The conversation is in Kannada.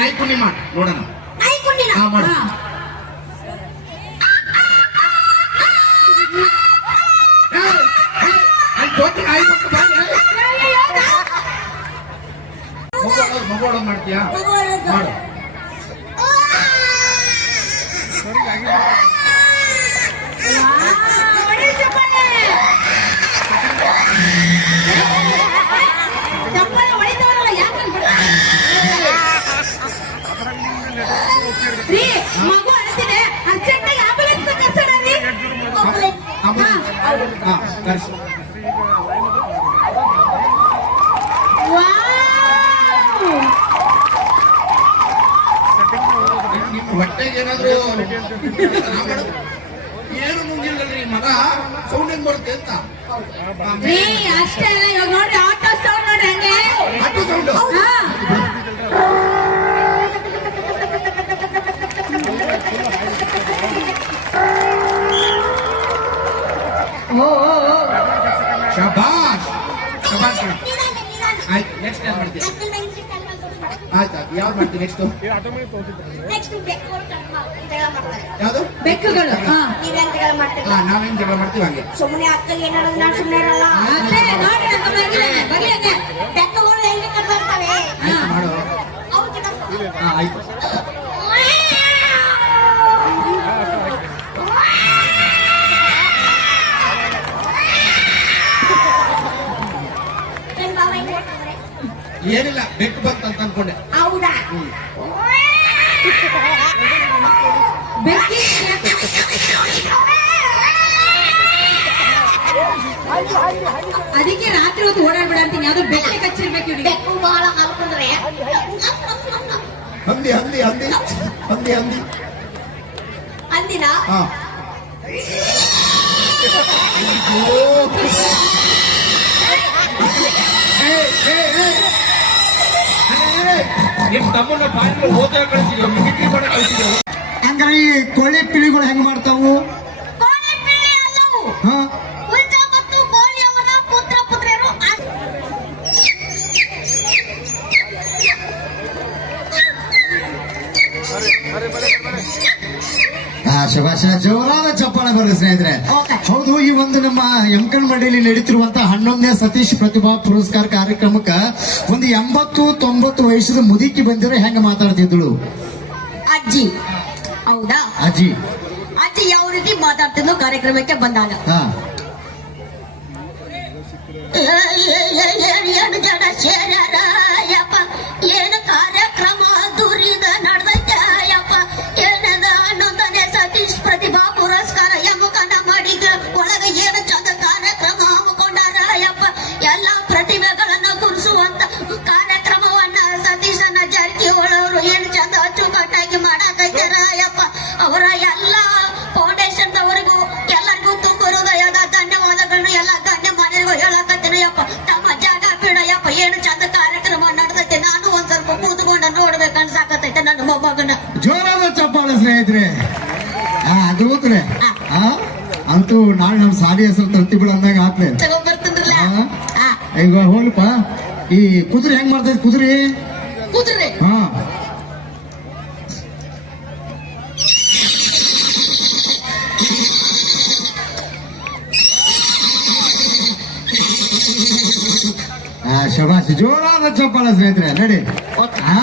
ನಾಯಿ ಕುಣಿ ಮಾಡು ನೋಡೋಣ. ನಾಯಿ ಕುಂಡಿನ ಹಾ ಮಾಡು. ಹಾ. ಏಯ್, ಏಯ್, ಅಲ್ಲಿ ದೊಡ್ಡ ನಾಯಿ ಬಂತು ಬಾ, ಏಯ್. ಮಗು- ಮಗುವಳ ಮಾಡ್ತೀಯಾ ಮಾಡು ಚಪ್ಪಾಳೆ ಹೊಟ್ಟೆಗೆ ಏನಾದ್ರು ಏನು ನುಂಗಿಲ್ಲರಿ ಮಗ ಸೌಂಡ್ ಹೆಂಗ್ ಬರುತ್ತೆ ಅಂತ ಅಷ್ಟೇ ಇವಾಗ ನೋಡ್ರಿ ಆಟೋ ಸೌಂಡ್ ನೋಡ್ರಿ ಹಂಗೆ. ಆಟೋ ಸೌಂಡ್ ಓ ಶಬಾಷ್. ಶಬಾಷ್. ಆಯ್ತು ನೆಕ್ಸ್ಟ್ ಏನ್ ಮಾಡ್ತೀವಿ ಆಯ್ತು ಆಯ್ತು. ಯಾವ್ದು ಮಾಡ್ತೀವಿ ನೆಕ್ಸ್ಟ್ ಯಾವ್ದು? ಬೆಕ್ಕುಗಳು ಹಾ. ನೀವೇನ್ ಜಗಳ ಮಾಡ್ತೀವಿ ಹಂಗೆ. ಸುಮ್ಮನೆ ಅಕ್ಕ ಏನಾದ್ರು ನಾನು ಸುಮ್ಮನೆ ಇರಲ್ಲ. ಅಂತ ಏನಿಲ್ಲ ಬೆಕ್ಕು ಬಂತ ಅಂತ ಅನ್ಕೊಂಡೆ. ಹೌದಾ? ಅದಕ್ಕೆ ರಾತ್ರಿ ಹೊತ್ತು ಓಡಾಡ್ಬೇಡ ಅಂತೀನಿ. ಯಾವ್ದೋ ಬೆಕ್ಕೆ ಕಚ್ಚಿರ್ಬೇಕು ಬೆಕ್ಕು ಬಹಳ ಹಾಲ್ಕೊಂಡ್ರೆ. ಹಂದಿ ಹಂದಿ ಹಂದಿ. ಹಂದಿ ಹಂದಿ. ಅಂದಿನ ನಿಮ್ ತಮ್ಮನ್ನ ಕಳಿಸಿದ್ರು ಕಳಿಸಿದ್ರು. ಹಂಗಾರೆ ಈ ಕೊಳ್ಳಿ ಪಿಳಿಗಳು ಹೆಂಗ್ ಮಾಡ್ತಾವು? ಕೋಳಿ ಹಾ. ಪುತ್ರಿಯರು ಅನ್- ಆ, ಶಭಾಷ ಜೋರಾದ ಚಪ್ಪಾಳೆ ಬರ್ರಿ ಸ್ನೇಹಿತರೆ ಹೌದು ಈ ಒಂದು ನಮ್ಮ ಯಂಕನ್ ಮಂಡಿಯಲ್ಲಿ ನಡೀತಿರುವಂತ ಹನ್ನೊಂದನೇ ಸತೀಶ್ ಪ್ರತಿಭಾ ಪುರಸ್ಕಾರ ಕಾರ್ಯಕ್ರಮಕ್ಕ ಒಂದು ಎಂಬತ್ತು ತೊಂಬತ್ತು ವಯಸ್ಸಿನ ಮುದುಕಿ ಬಂದಿರೋ ಹೆಂಗ ಮಾತಾಡ್ತಿದ್ಳು ಅಜ್ಜಿ ಹೌದಾ ಅಜ್ಜಿ ಅಜ್ಜಿ ಯಾವ ರೀತಿ ಮಾತಾಡ್ತಿದ್ಲು ಕಾರ್ಯಕ್ರಮಕ್ಕೆ ಬಂದಾಗ ಜನ ಸೇರ್ಯಾರ ಜೋರಾದ ಚಪ್ಪಾಳೆ ಸ್ನೇಹಿತರೆ. ಅದು ಹೋದ್ರೆ ಅಂತೂ ನಾಳೆ ನಮ್ ಸಾಲಿ ಹೆಸರು ತರ್ತಿ ಬಿಡ ಅಂದಾಗ ಆತ್ಲೆ. ಈಗ ಹೋಲಪ್ಪ ಈ ಕುದುರೆ ಹೆಂಗ್ ಮಾಡ್ತೈತಿ ಕುದುರೆ? ಕುದುರೆ. ಹಾ. ಶಬಾಷ್ ಜೋರಾದ ಚಪ್ಪಾಳ ಸ್ನೇಹಿತರೆ. ನಡಿ. ಹಾ